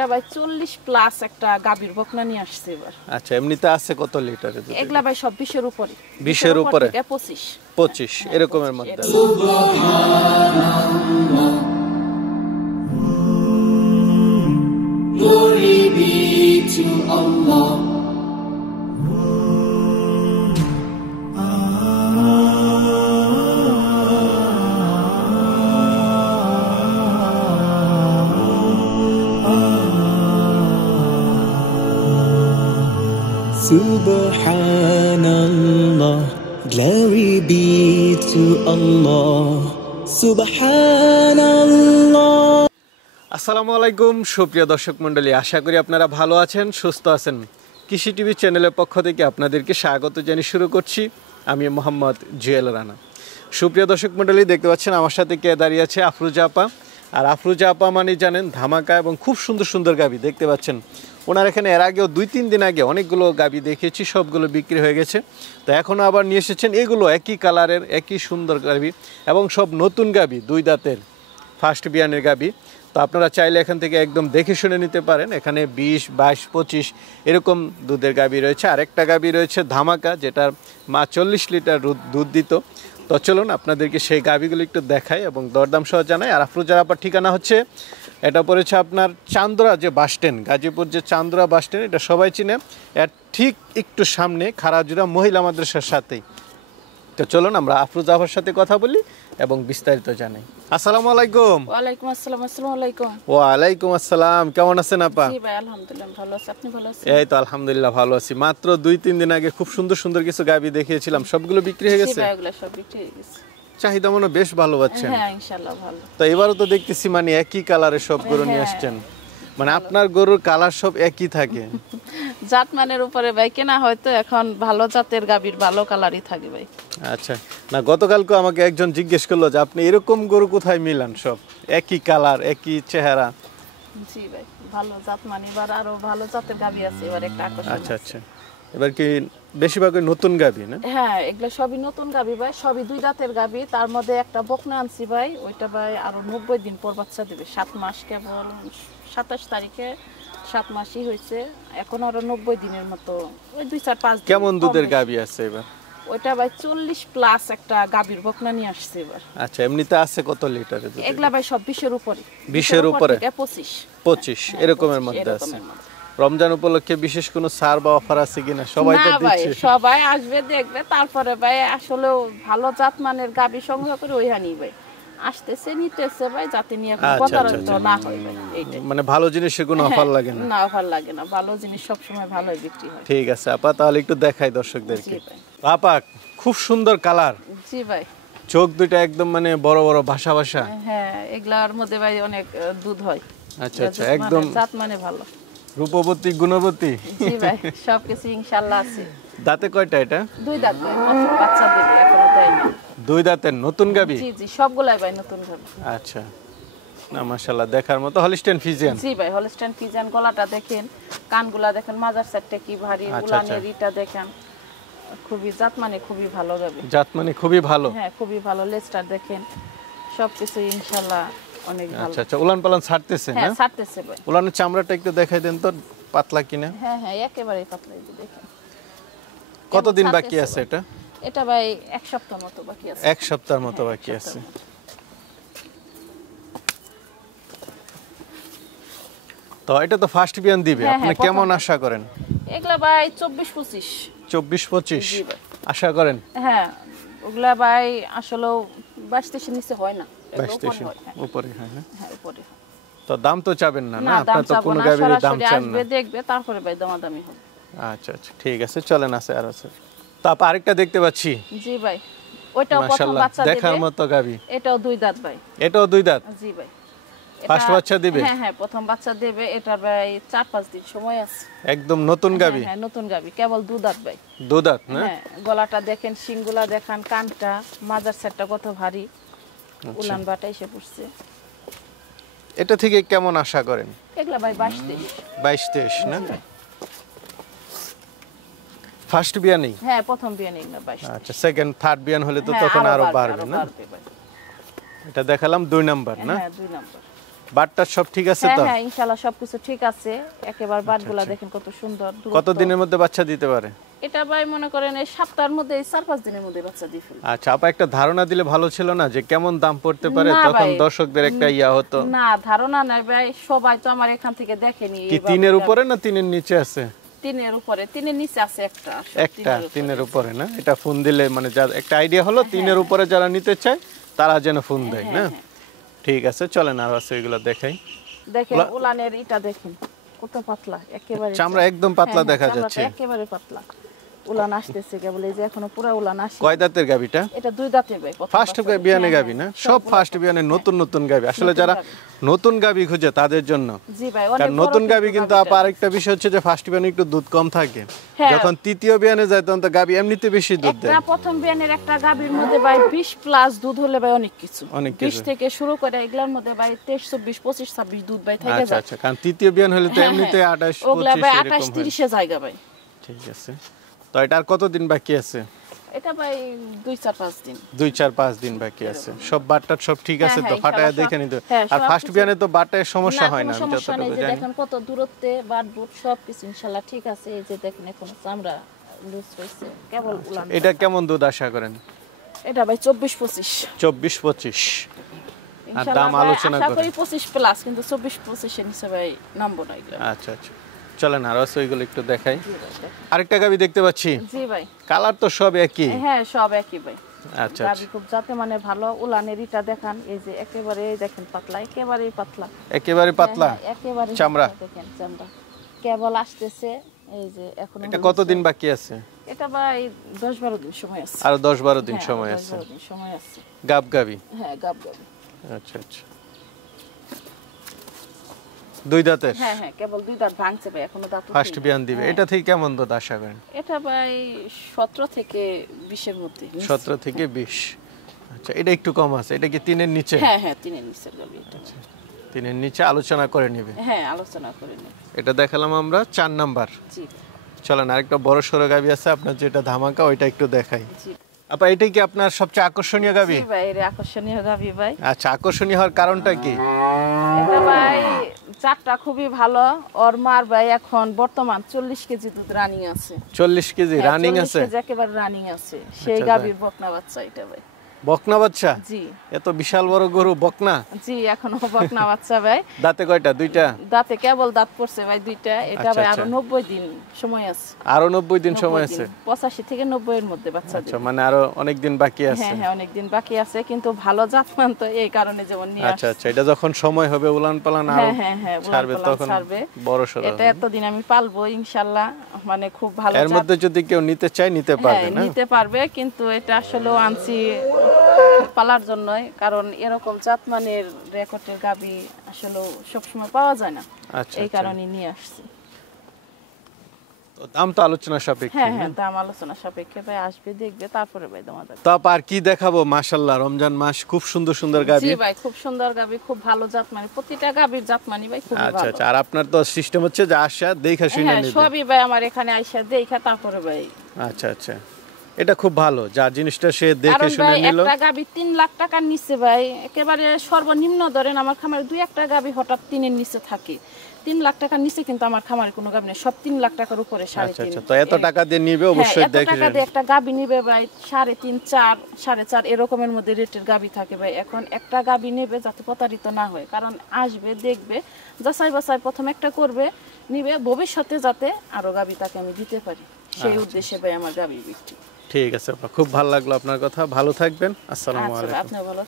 ওইটা ভাই 40 প্লাস একটা গাভীর বকনা নিয়ে আসছে এবার। আচ্ছা, এমনিতে আছে কত লিটারের দুধ? এগুলা ভাই সব 20 এর উপরে। 20 এর উপরে 25 25 এরকমের মধ্যে। Glory be to Allah. Subhanallah, glory be to Allah. Subhanallah. আসসালামু আলাইকুম সুপ্রিয় দর্শক মণ্ডলী, আশা করি আপনারা ভালো আছেন, সুস্থ আছেন। কৃষি টিভি চ্যানেলের পক্ষ থেকে আপনাদেরকে স্বাগত জানিয়ে শুরু করছি আমি মোহাম্মদ জুয়েল রানা। সুপ্রিয় দর্শক মণ্ডলী, দেখতে পাচ্ছেন আমার সাথে কে দাঁড়িয়ে আছে? আফরোজা আপা। আর আফরোজা আপা মানে জানেন ধামাকা এবং খুব সুন্দর সুন্দর গাভী দেখতে পাচ্ছেন। ওনার এখানে এর আগেও 2-3 দিন আগে অনেকগুলো গাভী দেখেছি, সবগুলো বিক্রি হয়ে গেছে। তো এখনও আবার নিয়ে এসেছেন এগুলো একই কালারের একই সুন্দর গাভী এবং সব নতুন গাভী, 2 দাঁতের ফার্স্ট বিয়ানের গাভী। তো আপনারা চাইলে এখান থেকে একদম দেখে শুনে নিতে পারেন। এখানে 20, 22, 25 এরকম দুধের গাভী রয়েছে। আরেকটা গাভী রয়েছে ধামাকা, যেটার মা 40 লিটার দুধ দিত। তো চলুন আপনাদেরকে সেই গাভীগুলো একটু দেখাই এবং দরদাম সহ জানাই। আর আফরোজা আপার ঠিকানা হচ্ছে, এটা পড়েছে আপনার চান্দরা যে বাস স্ট্যান্ড, গাজীপুর যে চান্দরা বাস স্ট্যান্ড, এটা সবাই চিনে। এর ঠিক একটু সামনে খারাজুরা মহিলা মাদ্রাসার সাথেই। তো চলুন আমরা আফরোজা আপার সাথে কথা বলি এবং বিস্তারিত জানাই। আসসালামু আলাইকুম। ওয়ালাইকুম আসসালাম। আসসালামু আলাইকুম। ওয়ালাইকুম আসসালাম। কেমন আছেন আপা? জি ভাই আলহামদুলিল্লাহ ভালো আছি, আপনি ভালো আছেন? এই তো আলহামদুলিল্লাহ ভালো আছি। মাত্র 2-3 দিন আগে খুব সুন্দর সুন্দর কিছু গাভী দেখিয়েছিলাম, সবগুলো বিক্রি হয়ে গেছে। জি ভাই এগুলা সব বিক্রি হয়ে গেছে। চাহিদা মনে বেশ ভালো পাচ্ছেন? হ্যাঁ ইনশাআল্লাহ ভালো। তো এবারও তো দেখতেছি মানে একই কালারের সব গরু নিয়ে আসছেন, মানে আপনার গরুর কালার সব একই থাকে। জাত মানের উপরে ভাই কেনা হয়তো এখন ভালো জাতের গাভীর ভালো কালারই থাকে ভাই। আচ্ছা, না গতকালকে আমাকে একজন জিজ্ঞেস করলো যে আপনি এরকম গরু কোথায় মিলান, সব একই কালার একই চেহারা। জি ভাই ভালো জাত মানে এবার আরো ভালো জাতের গাভী আছে, এবার একটা আকর্ষণ। আচ্ছা আচ্ছা, এবার কি বেশিরভাগই নতুন গাভী না? হ্যাঁ এগুলো সবই নতুন গাভী ভাই, সবই 2 দাঁতের গাভী। তার মধ্যে একটা বকনা আনছি ভাই, ওইটা ভাই আরো 90 দিন পর বাচ্চা দেবে। 7 মাস, কেবল 27 তারিখে 7 মাসই হয়েছে, এখন আরো 90 দিনের মতো, ওই 2-4-5 দিন। কেমন দুধের গাভী আছে এবার? ওইটা ভাই 40 প্লাস একটা গাভীর বকনা নিয়ে আসছে এবার। আচ্ছা, এমনিতে আছে কত লিটারের দুধ? এগুলা ভাই সব 20 এর উপরে। 20 এর উপরে 25 এরকমের মধ্যে আছে। রমজান উপলক্ষে বিশেষ কোনো ছাড় বা অফার আছে কিনা? সবাই তো দিচ্ছে। সবাই আসবে দেখবে, তারপরে ভাই আসলে ভালো জাত মানের গাভী সংগ্রহ করে ওইখানেই ভাই আসতেছে নিতেছে ভাই, যাতে নিয়ে প্রতারিত না হয় ভাই। এইটাই মানে ভালো জিনিসের কোনো অফার লাগে না? না অফার লাগে না, ভালো জিনিস সব সময় ভালোই বিক্রি হয়। ঠিক আছে আপা, তাহলে একটু দেখাই দর্শকদেরকে। আপা খুব সুন্দর কালার। জি ভাই, চোখ দুইটা একদম মানে বড় বড় ভাষা ভাষা। হ্যাঁ এগুলার মধ্যে ভাই অনেক দুধ হয়। আচ্ছা আচ্ছা, একদম জাত মানে ভালো, রূপবতী গুণবতী। জি ভাই সবকিছু ইনশাআল্লাহ আছে। দাঁতে কয়টা এটা? 2 দাঁত ভাই, প্রথম বাচ্চা দেবে, এখনো দেয়নি। 2 দাঁতের নতুন গাভী? জি জি সবগুলাই ভাই নতুন গাভী। আচ্ছা, না মাশাআল্লাহ দেখার মতো। Holstein Friesian? জি ভাই হলিস্টাইন ফ্রিজিয়ান। গলাটা দেখেন, কানগুলা দেখেন, মাজার সেটটা কি ভারী, উলানের ইটা দেখেন, খুবই জাত মানে খুবই ভালো গাভী। জাত মানে খুবই ভালো? হ্যাঁ খুবই ভালো। লেজটা দেখেন, সবকিছু ইনশাআল্লাহ অনেক ভালো। আচ্ছা আচ্ছা, উলান পালান ছাড়তেছে না? হ্যাঁ ছাড়তেছে ভাই। উলানের চামড়াটা একটু দেখাই দেন তো, পাতলা কিনা? হ্যাঁ হ্যাঁ একেবারে পাতলা, এই যে দেখেন। কতদিন বাকি আছে এটা? এটা ভাই 1 সপ্তাহ মতো বাকি আছে। 1 সপ্তাহের মতো বাকি আছে। তো এটা তো ফার্স্ট বিয়ান দিবে, আপনি কেমন আশা করেন? এগুলা ভাই 24-25। 24-25 আশা করেন? হ্যাঁ ওগুলা ভাই আসলে 22-23 নিচে হয় না, 22-23 উপরে হয় না? হ্যাঁ উপরে। তো দাম তো চাবেন না? না দাম আপনি তো কোন গাভীর দাম চান না। আসবে দেখবে তারপরে ভাই দামাদামি হবে। আচ্ছা আচ্ছা ঠিক আছে, চলেন আছে আর আছে। তারপর আরেকটা দেখতে পাচ্ছি। জি ভাই ওইটাও প্রথম বাচ্চা দেবে, দেখার মতো গাভী। এটাও 2 দাঁত ভাই। এটাও 2 দাঁত? জি ভাই ফার্স্ট বাচ্চা দিবে? হ্যাঁ হ্যাঁ প্রথম বাচ্চা দেবে। এটার ভাই 4-5 দিন সময় আছে। একদম নতুন গাভী? হ্যাঁ নতুন গাভী, কেবল 2 দাঁত ভাই। 2 দাঁত না? হ্যাঁ গলাটা দেখেন, শিংগুলা দেখেন, কানটা, মাজার সেটটা কত ভারী, উলান বাটা এসে পড়ছে। এটা থেকে কেমন আশা করেন? এগুলা ভাই 22-23। 22-23 না? ফার্স্ট বিয়ানই? হ্যাঁ প্রথম বিয়ান এগুলা 22। আচ্ছা, সেকেন্ড থার্ড বিয়ান হলে তো তখন আরো বাড়বে না? এটা দেখালাম 2 নাম্বার না? হ্যাঁ 2 নাম্বার। বাটটা সব ঠিক আছে হ্যাঁ তো? হ্যাঁ ইনশাআল্লাহ সবকিছু ঠিক আছে, একেবারে বাটগুলা দেখেন কত সুন্দর। কত দিনের মধ্যে বাচ্চা দিতে পারে? এটা ভাই মনে করেন এই সপ্তাহের মধ্যে, এই 4-5 দিনের মধ্যে বাচ্চা দিয়ে ফেলবে। আচ্ছা আপা, একটা ধারণা দিলে ভালো ছিল না যে কেমন দাম পড়তে পারে, না তখন ভাই। দর্শকদের একটা ইয়া হতো। না ধারণা নাই ভাই, সবাই তো আমার এখান থেকে দেখেনি। কি এইভাবে তিনের উপরে না তিনের নিচে আছে? তিনের উপরে, তিনের নিচে আছে একটা, সব একটা তিনের উপরে। তিনের উপরে না? এটা ফোন দিলে মানে যার একটা আইডিয়া হলো তিনের উপরে যারা নিতে চায় তারা যেন ফোন দেয় না? ঠিক আছে, চলেন আর আছে এগুলো দেখাই। দেখেন উলানের এটা দেখেন কত পাতলা, একেবারে চামড়া একদম পাতলা দেখা চামড়াটা যাচ্ছে। একেবারে পাতলা। উলান আসতেছে কেবল, এই যে এখনো পুরো উলান আসে। কয় দাঁতের গাবিটা? এটা 2 দাঁতের ভাই, প্রথম ফার্স্ট বাচ্চা। বিয়ানে হ্যাঁ, গাবি না? হ্যাঁ, সব সবগুলো ফার্স্ট বিয়ানে নতুন নতুন গাবি। আসলে যারা নতুন গাবি খুঁজে তাদের জন্য, জি ভাই অনেক কারণ বড় নতুন গাবি কিন্তু গাভীটা। আপা আরেকটা বিষয় হচ্ছে যে ফার্স্ট বিয়ানে একটু দুধ কম থাকে, হ্যাঁ। যখন তৃতীয় বিয়ানে যায় তখন তো গাবি এমনিতে বেশি দুধ দেয়। একটা প্রথম বিয়ানের একটা গাভীর মধ্যে ভাই 20 প্লাস দুধ হলে ভাই অনেক কিছু। অনেক 20 কিছু। থেকে শুরু করে এগুলোর মধ্যে ভাই 23, 24, 25, 26 দুধ ভাই থেকে আচ্ছা যায়। আচ্ছা, কারণ তৃতীয় বিয়ান হলে তো হ্যাঁ, এমনিতে হ্যাঁ। 28 ওগুলা 25 ভাই এরকম 28, হয়। 30 এ জায়গা ভাই। ঠিক আছে, তো এটার কতদিন বাকি আছে? এটা ভাই 2-4-5 দিন। 2-4-5 দিন বাকি আছে। সব বাটটা সব ঠিক হ্যাঁ, আছে তো? হ্যাঁ, ফাটায় ইনশাআল্লাহ দেখে নিতে। হ্যাঁ, আর সব ফার্স্ট কিছু- বিয়ানে তো বাটায় সমস্যা না, হয় কোনো না, আমি সমস্যা নেই, যতটুকু যে জানি। দেখেন কত দূরত্বে বাট বুট সবকিছু ইনশাআল্লাহ ঠিক আছে। এই যে দেখেন এখন চামড়া লুজ হইছে, কেবল উলান। এটা কেমন দুধ আশা করেন? এটা ভাই 24-25। 24-25। আর ইনশাআল্লাহ দাম ভাই আলোচনা আশা করে। করি 25 প্লাস, কিন্তু 24-25 এর নিচে ভাই নামবো না এগুলো। আচ্ছা আচ্ছা, চলেন আর আছে ওইগুলো একটু দেখাই। আরেকটা গাবি দেখতে পাচ্ছি, জি ভাই। কালার তো সব একই। হ্যাঁ সব একই ভাই। আচ্ছা গাভী আচ্ছা, খুব যাতে মানে ভালো, উলানের ইটা দেখান, এই যে একেবারে দেখেন পাতলা, একেবারেই পাতলা। একেবারে পাতলা। হ্যাঁ, একেবারে চামড়া। পাতলা দেখেন চামড়া কেবল আসতেছে। এই যে এখন এটা কতদিন বাকি আছে? এটা ভাই 10-12 দিন সময় আছে। আর 10-12 দিন হ্যাঁ, সময় 10-12 আছে। দিন সময় আছে। গাব গাবি। হ্যাঁ গাব গাবি। আচ্ছা আচ্ছা, 2 দাঁতের। হ্যাঁ হ্যাঁ কেবল 2 দাঁত ভাঙছে ভাই, এখনো দাঁত ফার্স্ট উঠেনি। বিয়ান দিবে। হ্যাঁ। এটা থেকে কেমন দুধ আশা করেন? এটা ভাই 17 থেকে 20 এর মধ্যে। 17 থেকে 20। আচ্ছা, এটা একটু কম আছে। এটা কি তিনের নিচে? হ্যাঁ হ্যাঁ 3 এর নিচের গাভী এটা। তিনের নিচে আলোচনা করে নেবে। হ্যাঁ আলোচনা করে নেব। এটা দেখালাম আমরা 4 নাম্বার। জি চলেন আরেকটা বড় সরো গাবি আছে আপনার, যেটা ধামাকা, ওইটা একটু দেখাই। জি আপা এটাই কি আপনার সবচেয়ে আকর্ষণীয় গাবি? জি ভাই, এর আকর্ষণীয় গাভী ভাই। আচ্ছা, আকর্ষণীয় হওয়ার কারণটা কি? এটা ভাই চারটা খুবই ভালো। ওর মার ভাই এখন বর্তমান 40 কেজি দুধ রানিং আছে। 40 কেজি হ্যাঁ, রানিং 40 আছে? কেজি একেবারে রানিং আছে। সেই আচ্ছা, গাভীর বকনা বাচ্চা এটা ভাই। বকনা বাচ্চা? জি এত বিশাল বড় গরু বকনা? জি এখনো বকনা বাচ্চা ভাই। দাঁতে কয়টা? 2টা? দাঁতে কেবল দাঁত পড়ছে ভাই 2টা। এটা আচ্ছা, ভাই আচ্ছা। আরো 90 দিন সময় আছে। আরো 90 দিন সময় 90 আছে? দিন, 85 থেকে 90 এর মধ্যে বাচ্চা আচ্ছা, দিবে। মানে আরো অনেক দিন বাকি আছে। হ্যাঁ হ্যাঁ অনেক দিন বাকি আছে, কিন্তু ভালো জাতমান তো এই কারণে যেমন নিয়ে আচ্ছা আসছে। আচ্ছা, এটা যখন সময় হবে উলান পালান আরো হ্যাঁ হ্যাঁ হ্যাঁ উলান ছাড়বে, পালান তখন ছাড়বে। বড় সরো এটা হবে। এতদিন আমি পালবো ইনশাআল্লাহ, মানে খুব ভালো এর জাত। মধ্যে যদি কেউ নিতে চায় নিতে পারবে হ্যাঁ না? নিতে পারবে, কিন্তু এটা আসলে আনছি পালার জন্যই, কারণ এরকম জাতমানের রেকর্ডের গাভী আসলে সবসময় পাওয়া যায় না। আচ্ছা এই আচ্ছা। কারণে নিয়ে আসছি। তো দাম তো আলোচনা সাপেক্ষে। হ্যাঁ হ্যাঁ দাম আলোচনা সাপেক্ষে ভাই আসবে, দেখবে, তারপরে ভাই তোমাদের। তো আপা আর কি দেখাবো? মাশাআল্লাহ, রমজান মাস, খুব সুন্দর সুন্দর গাবি। জি ভাই খুব সুন্দর গাভী, খুব ভালো জাতমানি, প্রতিটা গাভীর জাতমানি ভাই খুব আচ্ছা ভালো। আচ্ছা, আর আপনার তো সিস্টেম হচ্ছে যে আসা দেখা শুনে হ্যাঁ নিবে। সবই ভাই আমার এখানে আইসা দেখা তারপরে ভাই। আচ্ছা আচ্ছা, এটা খুব ভালো, যা জিনিসটা সে দেখে কারণ শুনে ভাই নিল। একটা গাভী 3 লাখ টাকার নিচে ভাই, একেবারে সর্বনিম্ন ধরেন আমার খামারে 2-1টা গাভী হঠাৎ 3 এর নিচে থাকে। 3 লাখ টাকার নিচে কিন্তু আমার খামারে কোনো গাভী নেই, সব 3 লাখ টাকার উপরে, আচ্ছা 3.5। আচ্ছা, তো এত টাকা দিয়ে নিবে হ্যাঁ, অবশ্যই এত দেখে। টাকা দিয়ে একটা গাভী নিবে ভাই 3.5, 4, 4.5 এরকমের মধ্যে রেটের গাভী থাকে ভাই। এখন একটা গাভী নেবে যাতে প্রতারিত না হয়, কারণ আসবে দেখবে, যাচাই বাছাই প্রথম একটা করবে, নিবে, ভবিষ্যতে যাতে আরো গাভী তাকে আমি দিতে পারি, সেই উদ্দেশ্যে ভাই আমার গাভী বিক্রি। ঠিক আছে আপা, খুব ভালো লাগলো আপনার কথা। ভালো থাকবেন। আসসালামু আচ্ছা আলাইকুম। আপনিও ভালো